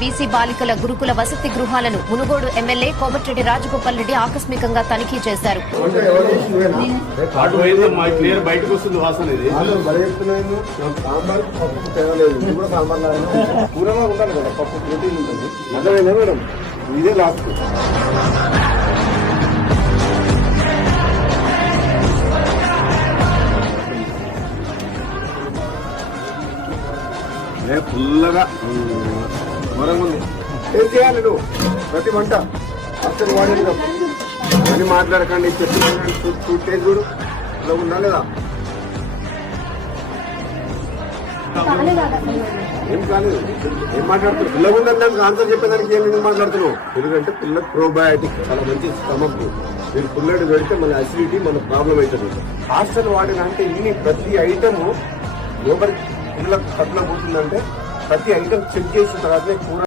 BC బాలికల గురుకుల వసతి గృహాలను మునుగోడు ఎమ్మెల్యే కోమటిరెడ్డి రాజగోపాల్ రెడ్డి ఆకస్మికంగా తనిఖీ చేశారు. ఫుల్గా వరంగా ఉంది. ఏం చేయాలి నువ్వు? ప్రతి వంట అసలు వాడేది అని మాట్లాడకండి. చెప్పి చూడు ఇలా ఉందా లేదా? ఏం కాలేదు. ఏం మాట్లాడుతున్నావు? పిల్లగా ఉందని దానికి ఆన్సర్ చెప్పేదానికి ఏం ఎందుకు మాట్లాడుతున్నావు? ఎందుకంటే పిల్లలకు ప్రోబయాటిక్ చాలా మంచి స్టమక్. మీరు పుల్లడి పెడితే మన అసిడిటీ మన ప్రాబ్లం అవుతుంది. హాస్టల్ వాడిన అంటే ఇన్ని ప్రతి ఐటమ్ లోపలికి పిల్లలకు కట్ల పోతుందంటే ప్రతి ఐటమ్ చెక్ చేసిన తర్వాతనే కూర